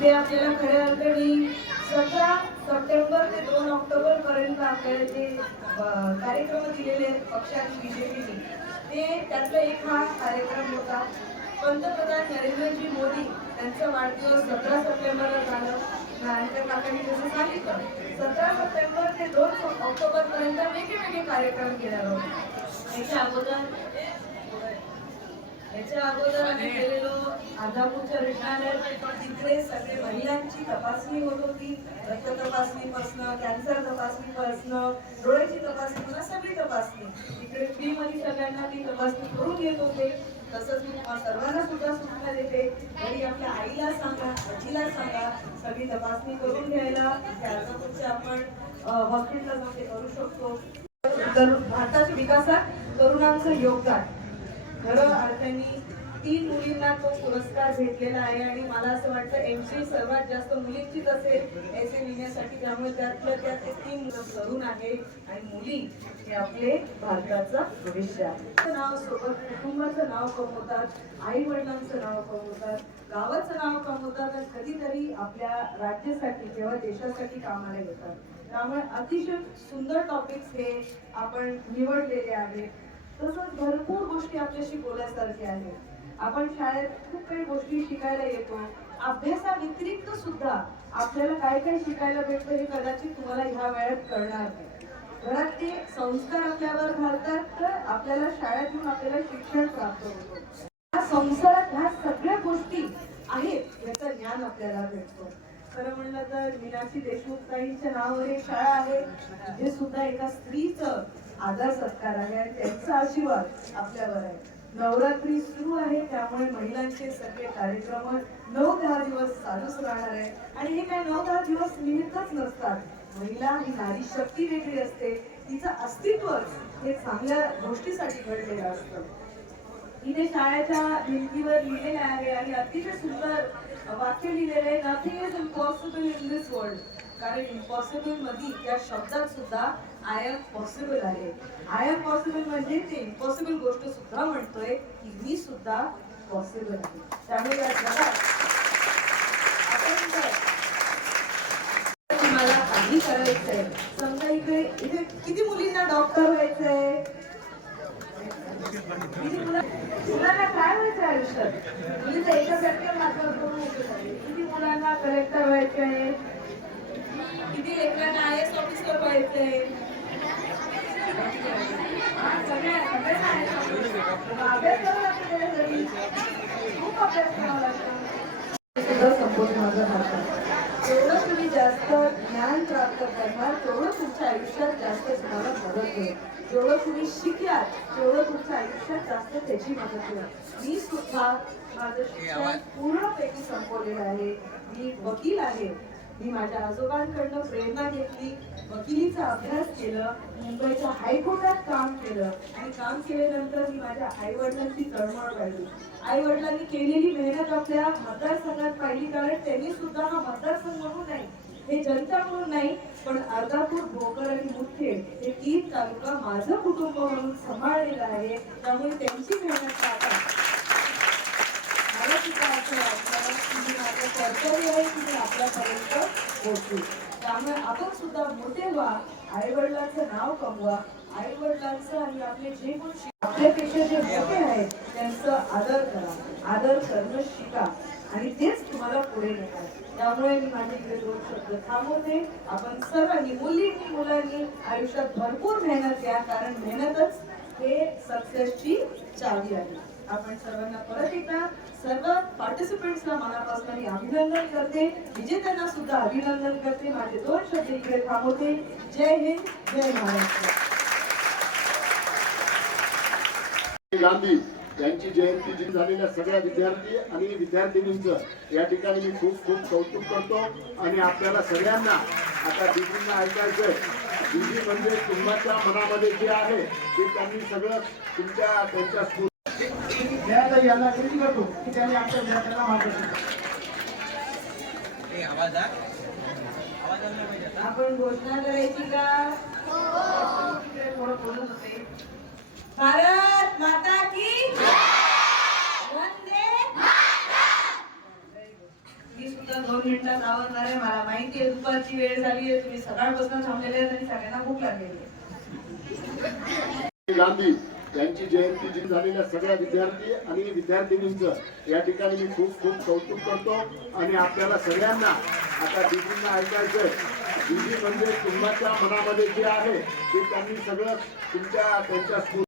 ते आपल्याला खऱ्या अर्थाने सतरा सप्टेंबर ते दोन ऑक्टोबर पर्यंत आपल्याला जे कार्यक्रम दिलेले आहेत पक्षाने बीजेपीने ते त्यातला एक हा कार्यक्रम होता. पंतप्रधान नरेंद्रजी मोदी त्यांचा वाढदिवस सतरा सप्टेंबरला झालं. नारायणकर काकांनी जसं सांगितलं सतरा सप्टेंबर ते दोन ऑक्टोबर पर्यंत वेगळे कार्यक्रम केला होते याच्या अगोदर याच्या अगोदर आम्ही गेलेलो आदापूरच्या रुग्णालयात तिथे सगळे महिलांची तपासणी होत होती. रक्त तपासणीपासनं कॅन्सर तपासणीपासनं डोळ्याची तपासणी म्हणा सगळी तपासणी. तिकडे फ्री मध्ये सगळ्यांना ती तपासणी करून घेत होते. तसंच मी सर्वांना सुद्धा सूचना देते. तरी आपल्या आईला सांगा आजीला सांगा सगळी तपासणी करून घ्यायला. इथे आदापूरच्या आपण हॉस्पिटलमध्ये करू शकतो. तर भारताच्या विकासात तरुणांचं योगदान. खरं अर्थाने तीन मुलींना तो पुरस्कार भेटलेला आहे आणि मला असं वाटतं एम सी सर्वात जास्त मुलींचीच असेल ऐसे लिहिण्यासाठी. त्यामुळे त्यातलं त्यात ते तीन मुलं तरुण आहे आणि मुली हे आपले भारताचं भविष्य आहे. नाव सोबत कुटुंबाचं नाव कमवतात आई वडिलांचं नाव कमवतात गावाचं नाव कमवतात आणि कधीतरी आपल्या राज्यासाठी किंवा देशासाठी कामाला येतात. त्यामुळे अतिशय सुंदर टॉपिक्स हे आपण निवडलेले आहेत. तसंच भरपूर गोष्टी आपल्याशी बोलायसारख्या आहेत. आपण शाळेत खूप काही गोष्टी शिकायला येतो. अभ्यासा व्यतिरिक्त सुद्धा आपल्याला काय काय शिकायला भेटतं हे कदाचित तुम्हाला ह्या वेळेत कळणार नाही. घरात ते संस्कार आपल्यावर घालतात तर आपल्याला शाळेतून आपल्याला शिक्षण प्राप्त होतं. ह्या संसारात ह्या सगळ्या गोष्टी आहेत याचं ज्ञान आपल्याला भेटतो. खरं म्हणलं तर मीनाक्षी देशमुख ताईंच्या नावावर एक शाळा आहे जे सुद्धा एका स्त्रीचं आदर सत्कार आहे आणि त्यांचा आशीर्वाद आपल्यावर आहे. नवरात्री सुरू आहे त्यामुळे महिलांचे सगळे कार्यक्रम नऊ दहा दिवस चालूच राहणार आहे. आणि हे काय नऊ दहा दिवस निमित्तच नसतात. महिला ही नारी शक्ती वेगळी असते. तिचं अस्तित्व हे चांगल्या गोष्टीसाठी घडलेलं असतं. तिने शाळेच्या भिंतीवर लिहिलेलं आहे आणि अतिशय सुंदर वाक्य लिहिलेलं आहे nothing is impossible in this world कारण इम्पॉसिबलमध्ये त्या शब्दात सुद्धा आय एम पॉसिबल आहे. आय एम पॉसिबल म्हणजे ते इम्पॉसिबल गोष्ट सुद्धा म्हणतोय की मी सुद्धा पॉसिबल आहे. त्यामुळे या जगात आपण जर मला काही करायचंय. समजा इकडे इथे किती मुलींना डॉक्टर व्हायचंय मुलांना काय व्हायचं आयुष्यात? मुलीचं एका टक्के मात्र किती मुलांना कलेक्टर व्हायचंय किती लेकरांना आय एस ऑफिसर व्हायचंय संपूर्ण जेवढं तुम्ही जास्त ज्ञान प्राप्त करणार तेवढं तुमच्या आयुष्यात जास्त तुम्हाला मदत होईल. जेवढं तुम्ही शिकलात तेवढं तुमच्या आयुष्यात जास्त त्याची मदत होईल. मी सुद्धा माझं शिक्षण पूर्णपैकी संपवलेलं आहे. मी वकील आहे. मी माझ्या आजोबांकडनं प्रेरणा घेतली वकिलीचा अभ्यास केलं मुंबईच्या हायकोर्टात काम केलं आणि काम केल्यानंतर मी माझ्या आई वडिलांची तळमळ पाहिली. आई वडिलांनी केलेली मेहनत आपल्या मतदारसंघात पाहिली कारण त्यांनी सुद्धा हा मतदारसंघ म्हणून नाही हे जनता म्हणून नाही पण अर्धापूर भोकर आणि मुखेड हे तीन तालुका माझं कुटुंब म्हणून सांभाळलेलं आहे त्यामुळे त्यांची मेहनत मला सुद्धा असं वाटतं. म्हणजे की हे कर्तव्य आहे की मी आपल्यापर्यंत पोहोचू. त्यामुळे आपण सुद्धा मोठे व्हा आईवडिलांचं नाव कमवा. आईवडिलांचं आणि आपले जे कोण आपल्यापेक्षा जे मोठे आहेत त्यांचं आदर करा. आदर करणं शिका. आणि तेच तुम्हाला पुढे नेतात. त्यामुळे मी माझे इकडे दोन शब्द थांबवते. आपण सर्वांनी मुलींनी मुलांनी आयुष्यात भरपूर मेहनत घ्या कारण मेहनतच हे सक्सेसची चावी आहे. आपण सर्वांना परत एकदा सर्व पार्टिसिपंट्सला मनापासून मी अभिनंदन करते. विजेत्यांना सुद्धा अभिनंदन करते. माझे दोन शब्द इकडे थांबवते. जय हिंद जय महाराष्ट्र. गांधी यांची जयंती जी झालेल्या सगळ्या विद्यार्थी आणि विद्यार्थिनींचं या ठिकाणी मी खूप खूप कौतुक करतो. आणि आपल्याला सगळ्यांना आता दिदींना ऐकायचंय. दिदी म्हणजे तुमच्या मनामध्ये जे आहे ते त्यांनी सगळं तुमच्या त्यांच्या जयाताई यांना विनंती करतो? की त्यांनी आमच्या विद्यार्थ्यांना मार्गदर्शन आपण घोषणा करायची का? भारत माता की वंदे ही फक्त दोन मिनिटात आवडणार आहे. मला माहिती आहे दुपारची वेळ झाली आहे. तुम्ही सकाळपासून थांबलेले आहेत आणि सगळ्यांना भूक लागलेली आहे. गांधी यांची जयंती जी झालेल्या सगळ्या विद्यार्थी आणि विद्यार्थिनींचं या ठिकाणी मी खूप खूप कौतुक करतो. आणि आपल्याला सगळ्यांना आता दीदींना ऐकायचं दीदी म्हणजे तुमच्या मनामध्ये जे आहे ते त्यांनी सगळं तुमच्या त्यांच्या स्कूल